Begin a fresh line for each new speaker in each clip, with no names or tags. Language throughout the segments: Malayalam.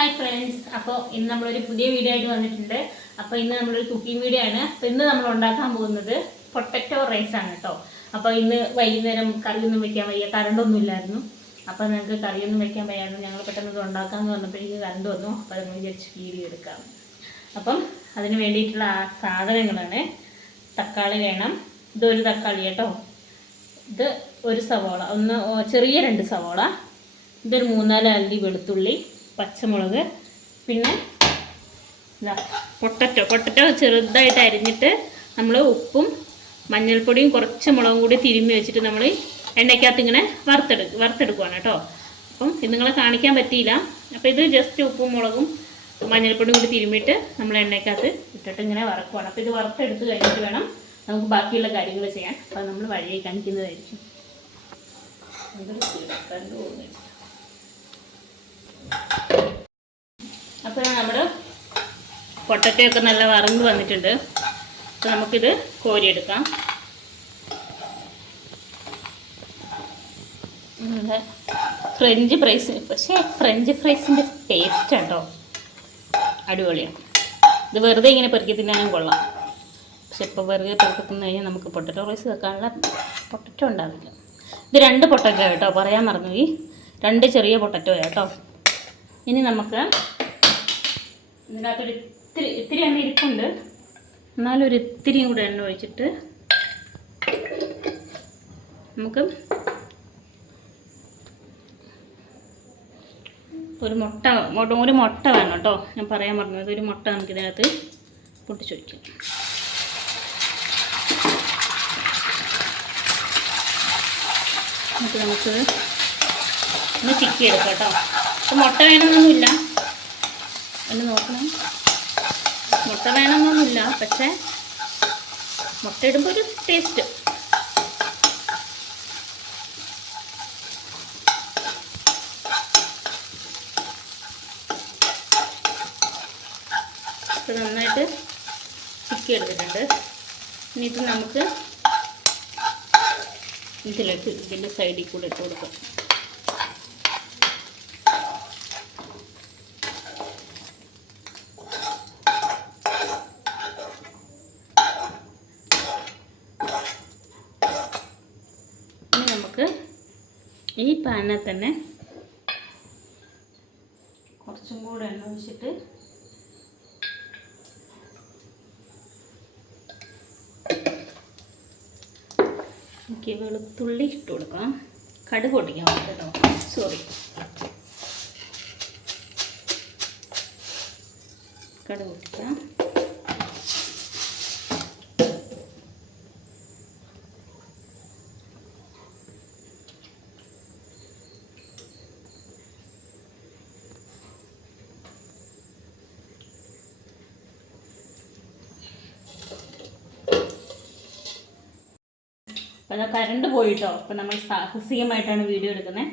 ഹായ് ഫ്രണ്ട്സ് അപ്പോൾ ഇന്ന് നമ്മളൊരു പുതിയ വീഡിയോ ആയിട്ട് വന്നിട്ടുണ്ട്. അപ്പോൾ ഇന്ന് നമ്മളൊരു കുക്കിംഗ് വീഡിയോ ആണ്. അപ്പോൾ ഇന്ന് നമ്മൾ ഉണ്ടാക്കാൻ പോകുന്നത് പൊട്ടറ്റോ റൈസ് ആണ് കേട്ടോ അപ്പോൾ ഇന്ന് വൈകുന്നേരം കറിയൊന്നും വെക്കാൻ വയ്യ. കറണ്ടൊന്നും ഇല്ലായിരുന്നു. അപ്പോൾ ഞങ്ങൾക്ക് കറിയൊന്നും വെക്കാൻ വയ്യായിരുന്നു. ഞങ്ങൾ പെട്ടെന്ന് ഇത് ഉണ്ടാക്കാമെന്ന് പറഞ്ഞപ്പോഴേക്ക് കറണ്ട് വന്നു. അപ്പോൾ നമ്മൾ വിചാരിച്ച് വീഡിയോ എടുക്കാം. അപ്പം അതിന് വേണ്ടിയിട്ടുള്ള സാധനങ്ങളാണ്. തക്കാളി വേണം. ഇതൊരു തക്കാളി കേട്ടോ ഇത് ഒരു സവോള. ഒന്ന് ചെറിയ രണ്ട് സവോള. ഇതൊരു മൂന്നാൽ അല്ലി വെളുത്തുള്ളി. പച്ചമുളക്. പിന്നെ പൊട്ടറ്റോ പൊട്ടറ്റോ ചെറുതായിട്ട് അരിഞ്ഞിട്ട് നമ്മൾ ഉപ്പും മഞ്ഞൾപ്പൊടിയും കുറച്ച് മുളകും കൂടി തിരുമ്മി വെച്ചിട്ട് നമ്മൾ എണ്ണയ്ക്കകത്ത് ഇങ്ങനെ വറുത്തെടുക്കുക വറുത്തെടുക്കുവാണ് കേട്ടോ. അപ്പം ഇത് നിങ്ങളെ കാണിക്കാൻ പറ്റിയില്ല. അപ്പോൾ ഇത് ജസ്റ്റ് ഉപ്പും മുളകും മഞ്ഞൾപ്പൊടിയും കൂടി തിരുമ്മിയിട്ട് നമ്മൾ എണ്ണയ്ക്കകത്ത് ഇട്ടിട്ട് ഇങ്ങനെ വറക്കുവാണ്. അപ്പോൾ ഇത് വറുത്തെടുത്ത് കഴിഞ്ഞിട്ട് വേണം നമുക്ക് ബാക്കിയുള്ള കാര്യങ്ങൾ ചെയ്യാൻ. അപ്പോൾ നമ്മൾ വഴിയായി കാണിക്കുന്നതായിരിക്കും. പോകുന്നത് അപ്പോൾ നമ്മുടെ പൊട്ടറ്റയൊക്കെ നല്ല വറന്ന് വന്നിട്ടുണ്ട്. അപ്പോൾ നമുക്കിത് കോരിയെടുക്കാം. ഫ്രഞ്ച് ഫ്രൈസ് പക്ഷേ ഫ്രഞ്ച് ഫ്രൈസിന്റെ ടേസ്റ്റ് ഉണ്ടോ അടിപൊളിയാണ്. ഇത് വെറുതെ ഇങ്ങനെ പെറുക്കി തിന്നാനും കൊള്ളാം. പക്ഷെ ഇപ്പോൾ വെറുതെ പെറുക്കി തിന്നു കഴിഞ്ഞാൽ നമുക്ക് പൊട്ടറ്റോ റൈസ് വെക്കാനുള്ള പൊട്ടറ്റോ ഉണ്ടാവില്ല. ഇത് രണ്ട് പൊട്ടറ്റോ കേട്ടോ പറയാൻ മറന്നു ഈ രണ്ട് ചെറിയ പൊട്ടറ്റോ കേട്ടോ ഇനി നമുക്ക് ഇതിനകത്തൊരു ഇത്തിരി ഇത്തിരി എണ്ണ ഇരിപ്പുണ്ട്. എന്നാലും ഒരു ഇത്തിരിയും കൂടെ എണ്ണ ഒഴിച്ചിട്ട് നമുക്ക് ഒരു മുട്ട മുട്ട ഒരു മുട്ട വേണം കേട്ടോ. ഞാൻ പറയാൻ പറഞ്ഞത് ഒരു മുട്ട നമുക്ക് ഇതിനകത്ത് പൊട്ടിച്ചൊഴിക്കാം എന്നിട്ട് നമുക്ക് ഒന്ന് ചിക്കി എടുക്കാം കേട്ടോ മുട്ട വേണമെന്നൊന്നുമില്ല. ഒന്ന് നോക്കണം. മുട്ട വേണമെന്നൊന്നുമില്ല പക്ഷേ മുട്ട ഇടുമ്പോൾ ഒരു ടേസ്റ്റ് ഇത് നന്നായിട്ട് ചിക്കി എടുത്തിട്ടുണ്ട് ഇനി ഇത് നമുക്ക് ഇതിലേക്ക് ഇതിന്റെ സൈഡിൽ കൂടെ ഇട്ട് കൊടുക്കാം ഇനി നമുക്ക് ഈ പാനിനെ തന്നെ കുറച്ചും കൂടെ എണ്ണ ഒഴിച്ചിട്ട് എനിക്ക് വെളുത്തുള്ളി ഇട്ട് കൊടുക്കാം കടുക് പൊട്ടിക്കാൻ കേട്ടോ സോറി കടുക് പൊട്ടിക്കാം. അപ്പോൾ കറണ്ട് പോയിട്ടോ. അപ്പോൾ നമ്മൾ സാഹസികമായിട്ടാണ് വീഡിയോ എടുക്കുന്നത്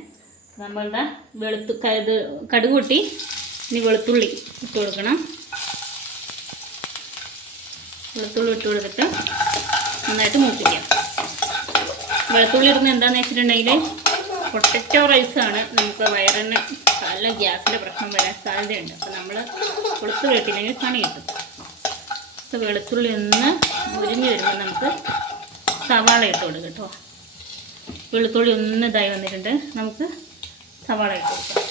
നമ്മളുടെ വെളുത്തു ഇത് കടുക് കൂട്ടി ഇനി വെളുത്തുള്ളി ഇട്ട് കൊടുക്കണം. വെളുത്തുള്ളി ഇട്ട് കൊടുത്തിട്ട് നന്നായിട്ട് മൂപ്പിക്കാം. വെളുത്തുള്ളി ഇടുന്നത് എന്താണെന്ന് വെച്ചിട്ടുണ്ടെങ്കിൽ പൊട്ടറ്റോ റൈസാണ് നമുക്ക് വയറിന് നല്ല ഗ്യാസിന്റെ പ്രശ്നം വരാൻ സാധ്യതയുണ്ട്. അപ്പോൾ നമ്മൾ വെളുത്തുള്ളി ഇട്ടില്ലെങ്കിൽ പണി കിട്ടും. അപ്പോൾ വെളുത്തുള്ളി ഒന്ന് മുരിഞ്ഞ് വരുമ്പോൾ നമുക്ക് സവാള ഇട്ട് കേട്ടോ. വെളുത്തുള്ളി ഒന്ന് ഇതായി വന്നിട്ടുണ്ട്. നമുക്ക് സവാള ഇട്ട് കൊടുക്കാം.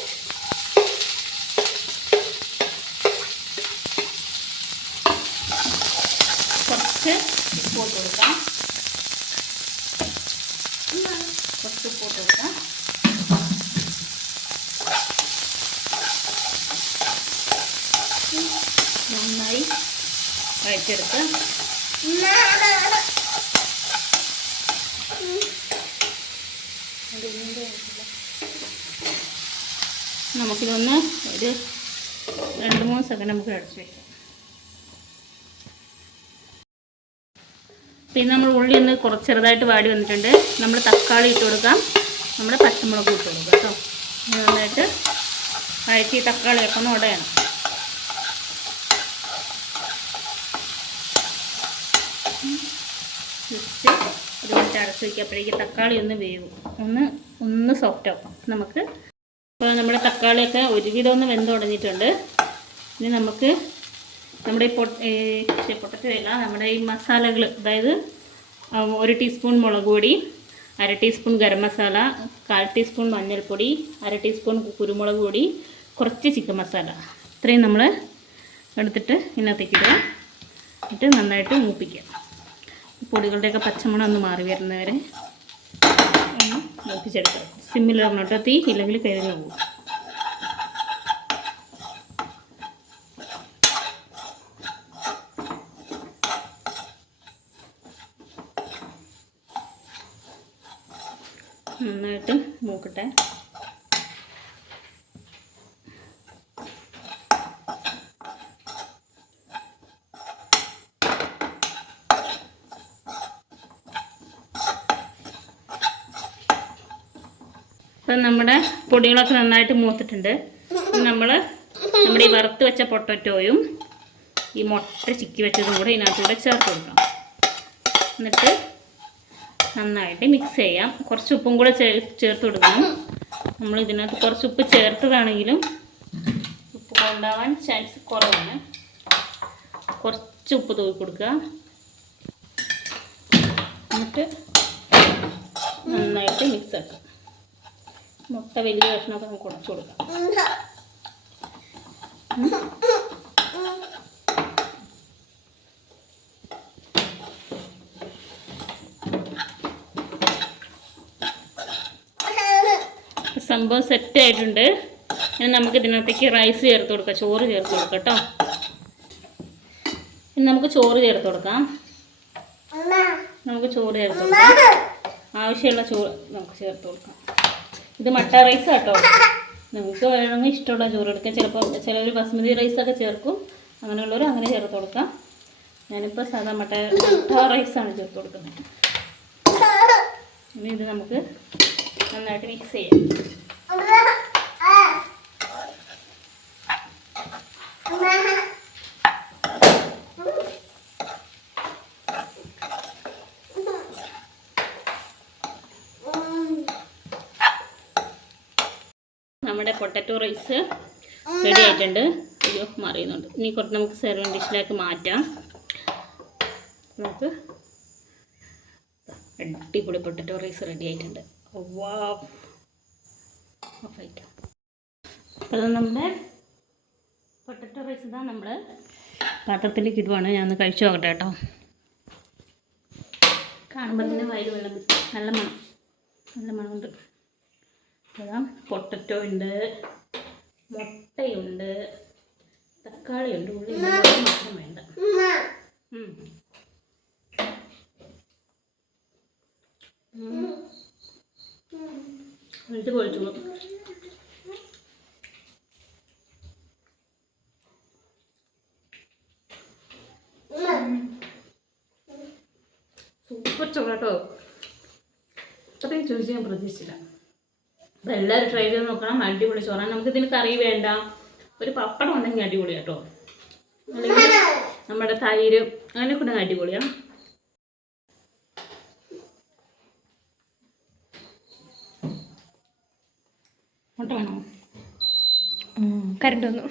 കുറച്ച് ഉപ്പ് ഇട്ട് കൊടുക്കാം. കുറച്ച് ഉപ്പ് ഇട്ട് കൊടുക്കാം. നന്നായി വഴച്ചെടുക്കാം നമുക്കിതൊന്ന് ഒരു രണ്ട് മൂന്ന് സെക്കൻഡ് നമുക്ക് അടച്ചു വയ്ക്കാം പിന്നെ നമ്മൾ ഉള്ളി ഒന്ന് കുറച്ച് ചെറുതായിട്ട് വാടി വന്നിട്ടുണ്ട്. നമ്മൾ തക്കാളി ഇട്ട് കൊടുക്കാം. നമ്മുടെ പച്ചമുളക് ഇട്ട് കൊടുക്കാം കേട്ടോ. നന്നായിട്ട് വഴറ്റി തക്കാളിയൊക്കെ ഒന്ന് ഉടയണം ജസ്റ്റ് ഒരു മിനിറ്റ് അടച്ചു വയ്ക്കുക അപ്പോഴേക്ക് തക്കാളി ഒന്ന് വേവും. ഒന്ന് ഒന്ന് സോഫ്റ്റ് ആക്കാം. നമുക്ക് അപ്പോൾ നമ്മുടെ തക്കാളിയൊക്കെ ഒരുവിധം ഒന്ന് വെന്ത് തുടങ്ങിയിട്ടുണ്ട്. ഇനി നമുക്ക് നമ്മുടെ ഈ പൊ പൊട്ടത്തിലല്ല നമ്മുടെ ഈ മസാലകൾ അതായത് ഒരു ടീസ്പൂൺ മുളക് പൊടി അര ടീസ്പൂൺ ഗരം മസാല കാൽ ടീസ്പൂൺ മഞ്ഞൾപ്പൊടി അര ടീസ്പൂൺ കുരുമുളക് പൊടി കുറച്ച് ചിക്കൻ മസാല. ഇത്രയും നമ്മൾ എടുത്തിട്ട് ഇതിനകത്തേക്ക് ഇടുക. എന്നിട്ട് നന്നായിട്ട് മൂപ്പിക്കുക. പൊടികളുടെയൊക്കെ പച്ചമണം ഒന്ന് മാറി വരുന്നവരെ ഒന്ന് മൂപ്പിച്ചെടുക്കുക സിമ്മിൽ ഇടണോട്ടോ തീ ഇല്ലെങ്കിൽ കരിഞ്ഞു പോകും നന്നായിട്ട് മൂക്കട്ടെ നമ്മുടെ പൊടികളൊക്കെ നന്നായിട്ട് മൂത്തിട്ടുണ്ട്. നമ്മൾ നമ്മുടെ ഈ വറുത്ത് വെച്ച പൊട്ടറ്റോയും ഈ മുട്ട ചിക്കി വെച്ചതും കൂടെ ഇതിനകത്തൂടെ ചേർത്ത് കൊടുക്കാം. എന്നിട്ട് നന്നായിട്ട് മിക്സ് ചെയ്യാം. കുറച്ച് ഉപ്പും കൂടെ ചേർത്ത് കൊടുക്കണം. നമ്മൾ ഇതിനകത്ത് കുറച്ച് ഉപ്പ് ചേർത്തതാണെങ്കിലും ഉപ്പ് കൊണ്ടാവാൻ ചാൻസ് കുറവാണ്. കുറച്ച് ഉപ്പ് തൂക്കി കൊടുക്കുക. എന്നിട്ട് നന്നായിട്ട് മിക്സ് ആക്കാം. മുട്ട വലിയ കഷ്ണമൊക്കെ നമുക്ക് ഉടച്ചു കൊടുക്കാം. സംഭവം സെറ്റ് ആയിട്ടുണ്ട്. ഇനി നമുക്ക് ഇതിനകത്തേക്ക് റൈസ് ചേർത്ത് കൊടുക്കാം. ചോറ് ചേർത്ത് കൊടുക്കാം കേട്ടോ. ഇനി നമുക്ക് ചോറ് ചേർത്ത് കൊടുക്കാം. നമുക്ക് ചോറ് ചേർത്ത് കൊടുക്കാം. ആവശ്യമുള്ള ചോറ് നമുക്ക് ചേർത്ത് കൊടുക്കാം. ഇത് മട്ട റൈസ് കേട്ടോ നിങ്ങൾക്ക് വേണമെങ്കിൽ ഇഷ്ടമുള്ള ചോറ് എടുക്കാം. ചിലപ്പോൾ ചിലവർ ബസ്മതി റൈസൊക്കെ ചേർക്കും. അങ്ങനെയുള്ളവർ അങ്ങനെ ചേർത്ത് കൊടുക്കാം. ഞാനിപ്പോൾ സാധാ മട്ട മട്ട റൈസാണ് ചേർത്ത് കൊടുക്കുന്നത്. ഇനി ഇത് നമുക്ക് നന്നായിട്ട് മിക്സ് ചെയ്യാം. നമ്മുടെ പൊട്ടറ്റോ റൈസ് റെഡി ആയിട്ടുണ്ട്. അയ്യോ മറിയുന്നുണ്ട്. ഇനി കുറച്ച് നമുക്ക് സെർവിങ് ഡിഷിലേക്ക് മാറ്റാം. നമുക്ക് അടിപൊളി പൊട്ടറ്റോ റൈസ് റെഡി ആയിട്ടുണ്ട്. വാ. അപ്പോൾ അത് നമ്മുടെ പൊട്ടറ്റോ റൈസ് ഇതാ നമ്മൾ പാത്രത്തിലേക്ക് ഇടുവാണ്. ഞാൻ ഒന്ന് കഴിച്ചു നോക്കട്ടെ കേട്ടോ. കാണുമ്പോൾ തന്നെ വയറ് വെള്ളം നല്ല മണം. നല്ല മണമുണ്ട്. പൊട്ടറ്റോ ഉണ്ട് മുട്ടയുണ്ട് തക്കാളി ഉണ്ട് ഉള്ളി മാത്രം വേണ്ട. ഒഴിച്ച് പൊളിച്ചോളൂ. സൂപ്പർ ചോറാട്ടോ. അത്രയും ചോദിച്ച് ഞാൻ പ്രതീക്ഷിച്ചില്ല. അപ്പോൾ എല്ലാവരും ട്രൈ ചെയ്ത് നോക്കണം അടിപൊളി ചോറാണ് നമുക്ക് ഇതിന് കറി വേണ്ട. ഒരു പപ്പടം ഉണ്ടെങ്കിൽ അടിപൊളി കേട്ടോ. അല്ലെങ്കിൽ നമ്മുടെ തൈര് അങ്ങനെയൊക്കെ ഉണ്ടെങ്കിൽ അടിപൊളിയാണ് മുട്ട വേണോ?
കറണ്ട് വന്നു.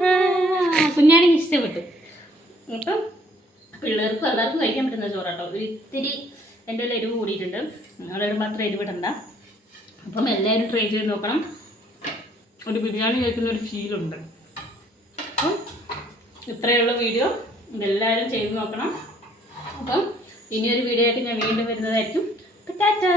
ആ, കുഞ്ഞാണിക്ക് ഇഷ്ടപ്പെട്ടു. അപ്പം പിള്ളേർക്കും എല്ലാവർക്കും കഴിക്കാൻ പറ്റുന്ന ചോറാട്ടോ. ഇത്തിരി എന്റെ ഒരു എരിവ് കൂടിയിട്ടുണ്ട്. നിങ്ങളൊരു മാത്രം എരിവിടണ്ട അപ്പം എല്ലാവരും ട്രൈ ചെയ്ത് നോക്കണം. ഒരു ബിരിയാണി കഴിക്കുന്ന ഒരു ഫീലുണ്ട് അപ്പം ഇത്രയുള്ള വീഡിയോ ഇതെല്ലാവരും ചെയ്ത് നോക്കണം. അപ്പം ഇനിയൊരു വീഡിയോ ആയിട്ട് ഞാൻ വീണ്ടും വരുന്നതായിരിക്കും. ടാറ്റാ.